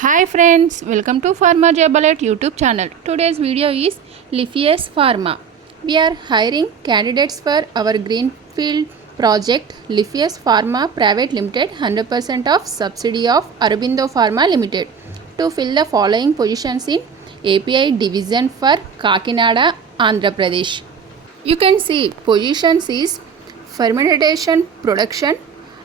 Hi friends, welcome to Pharma Job Alert YouTube channel. Today's video is Lyfius Pharma. We are hiring candidates for our greenfield project Lyfius Pharma Private Limited 100% of subsidy of Aurobindo Pharma Limited to fill the following positions in API division for Kakinada, Andhra Pradesh. You can see positions is fermentation, production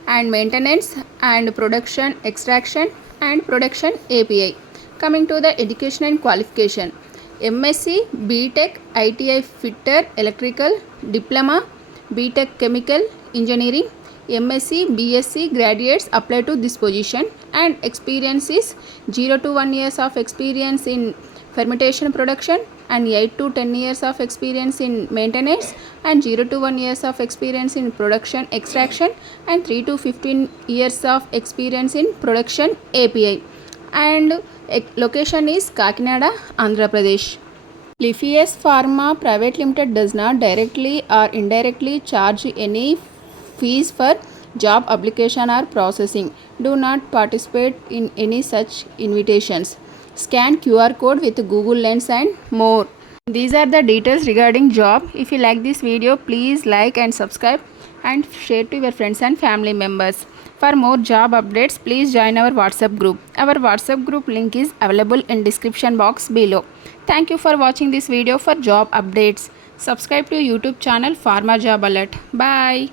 and maintenance and production extraction and production API. Coming to the education and qualification, MSc, BTech, ITI Fitter Electrical, Diploma, BTech Chemical Engineering, MSc, BSc graduates apply to this position, and experience is 0 to 1 years of experience in fermentation production and 8 to 10 years of experience in maintenance and 0 to 1 years of experience in production extraction and 3 to 15 years of experience in production API, and location is Kakinada, Andhra Pradesh. Lyfius Pharma Private Limited does not directly or indirectly charge any fees for job application or processing. Do not participate in any such invitations. Scan QR code with Google Lens and more. These are the details regarding job. If you like this video, please like and subscribe and share to your friends and family members. For more job updates, please join our WhatsApp group. Our WhatsApp group link is available in description box below. Thank you for watching this video for job updates. Subscribe to YouTube channel Pharma Job Alert. Bye.